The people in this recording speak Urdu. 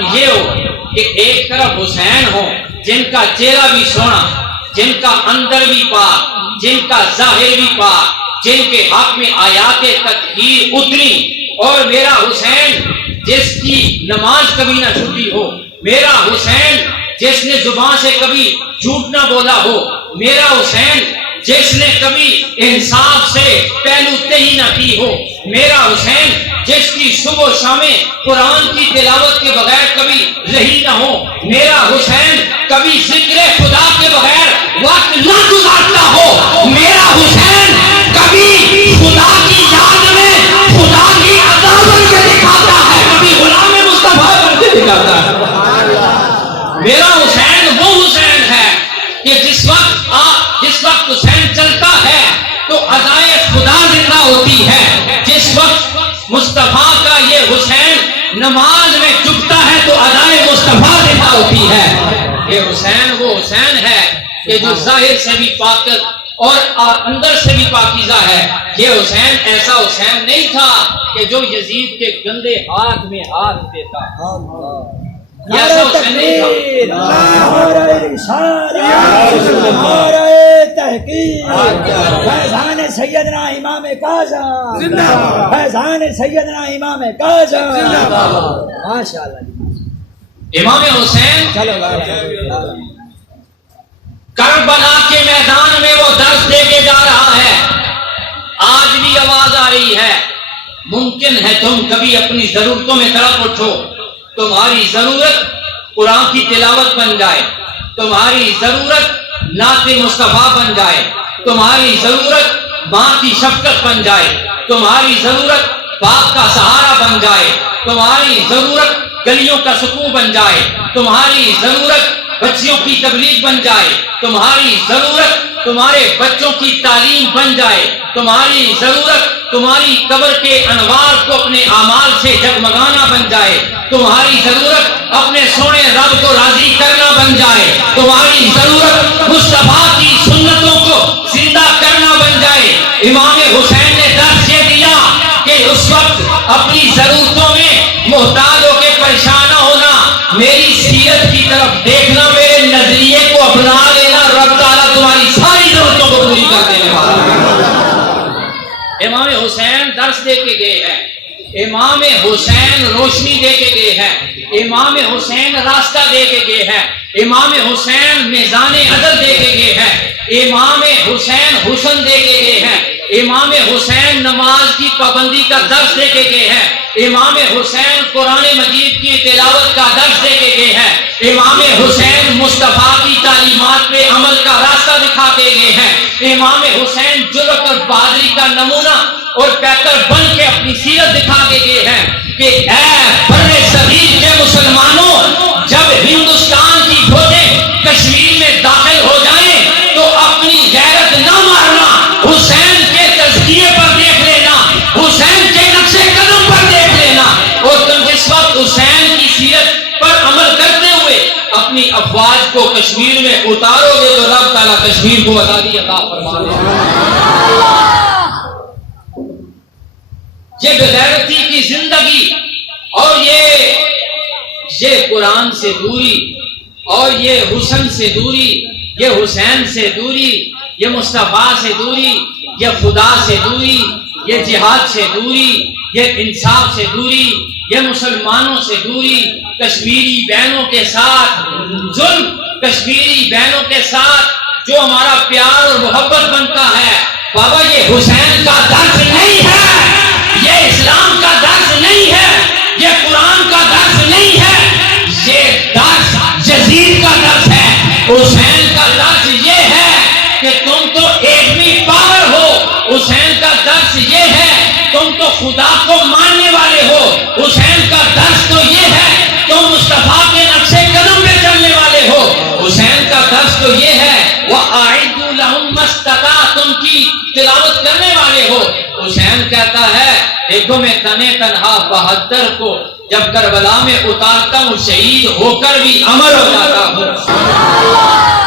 عالم یہ ہو کہ ایک طرف حسین ہو جن کا چہرہ بھی سونا، جن کا اندر بھی پاک، جن کا ظاہر بھی پاک، جن کے حق میں آیات تطہیر اتری، اور میرا حسین جس کی نماز کبھی نہ چھوٹی ہو، میرا حسین جس نے زبان سے کبھی جھوٹ نہ بولا ہو، میرا حسین جس نے کبھی انصاف سے پہلو تہی نہ کی ہو، میرا حسین جس کی صبح و شام قرآن کی تلاوت کے بغیر کبھی رہی نہ ہو، میرا حسین کبھی ذکر خدا کے بغیر وقت نہ گزارتا ہو، میرا حسین کبھی خدا کی یاد میں خدا کی عطا بن کے دکھاتا ہے، کبھی غلام مصطفیٰ بن کے دکھاتا ہے۔ میرا حسین وہ حسین ہے کہ جس وقت حسین چلتا ہے تو عزائے خدا زندہ ہوتی ہے، جس وقت مصطفیٰ کا یہ حسین نماز میں جھکتا ہے تو عزائے مصطفیٰ زندہ ہوتی ہے۔ یہ حسین وہ حسین ہے کہ جو ظاہر سے بھی پاکر اور اندر سے بھی پاکیزہ ہے۔ یہ حسین ایسا حسین نہیں تھا کہ جو یزید کے گندے ہاتھ میں ہاتھ دیتا، نعرہ تکبیر، نعرہ رسالت، نعرہ تحقیق، فیضان سیدنا امام کاظم، فیضان سیدنا امام کاظم، ماشاءاللہ۔ امام حسین کربلا کے میدان میں وہ درس دے کے جا رہا ہے، آج بھی آواز آ رہی ہے، ممکن ہے تم کبھی اپنی ضرورتوں میں تڑپ اٹھو، تمہاری ضرورت قرآن کی تلاوت بن جائے، تمہاری ضرورت نعت مصطفیٰ بن جائے، تمہاری ضرورت ماں کی شفقت بن جائے، تمہاری ضرورت باپ کا سہارا بن جائے، تمہاری ضرورت گلیوں کا سکون بن جائے، تمہاری ضرورت بچیوں کی تبلیغ بن جائے، تمہاری ضرورت تمہارے بچوں کی تعلیم بن جائے، تمہاری ضرورت تمہاری قبر کے انوار کو اپنے اعمال سے جگمگانا بن جائے، تمہاری ضرورت اپنے سونے رب کو راضی کرنا بن جائے، تمہاری ضرورت مصطفیٰ کی سنتوں کو زندہ کرنا بن جائے۔ امام حسین نے درس یہ دیا کہ اس وقت اپنی ضرورتوں میں محتاج ہو کے پریشان نہ ہونا، میری سیرت کی طرف دیکھنا، میرے نظریے کو اپنا لینا، رب تعالیٰ تمہاری ساری ضرورتوں کو پوری کر دینے والا ہے۔ امام حسین درس دے کے گئے ہیں، امام حسین روشنی دے کے گئے ہیں، امام حسین راستہ دے کے گئے ہیں، امام حسین میزان عدل دے کے گئے ہیں، امام حسین حسن دے کے گئے ہیں، امام حسین نماز کی پابندی کا درس دے کے گئے ہیں، امام حسین قرآن مجید کی تلاوت کا درس دے کے گئے ہیں، امام حسین مصطفیٰ کی تعلیمات پہ عمل کا راستہ دکھا کے گئے ہیں، امام حسین جرأت اور بہادری کا نمونہ اور پیکر بن کے اپنی سیرت دکھا کے گئے ہیں کہ اے بر صغیر کے مسلمانوں، جب ہندوستان کی فوجیں کشمیر میں داخل ہو جائیں تو اپنی غیرت نہ مارنا، حسین کے تزکیے پر دیکھ لینا، حسین کے نقش قدم پر دیکھ لینا، اور تم جس وقت حسین کی سیرت پر عمل کرتے ہوئے اپنی افواج کو کشمیر میں اتارو گے تو رب تعالیٰ کشمیر کو آزادی عطا فرما دے گا۔ یہ بغیرتی کی زندگی اور یہ قرآن سے دوری اور یہ حسن سے دوری، یہ حسین سے دوری، یہ مصطفیٰ سے دوری، یہ خدا سے دوری، یہ جہاد سے دوری، یہ انصاف سے دوری، یہ مسلمانوں سے دوری، کشمیری بہنوں کے ساتھ ظلم، کشمیری بہنوں کے ساتھ جو ہمارا پیار اور محبت بنتا ہے، بابا یہ حسین کا درس نہیں ہے، یہ اسلام کا درس نہیں ہے، یہ قرآن کا درس نہیں ہے، یہ درس یزید کا درس ہے۔ حسین کا درس یہ ہے کہ تم تو ایٹمی پاور ہو، حسین کا درس یہ ہے تم تو خدا کو ماننے والے ہو، حسین کا درس تو یہ ہے تم مصطفیٰ کے نقش قدم پہ چلنے والے ہو، حسین کا درس تو یہ ہے وَأَعِدُّوا لَهُم مَّا اسْتَطَعْتُمْ کی تلاوت کرنے والے ہو۔ حسین کہتا ہے دیکھو میں تنے تنہا 72 کو جب کربلا میں اتارتا ہوں شہید ہو کر بھی امر ہو جاتا ہوں۔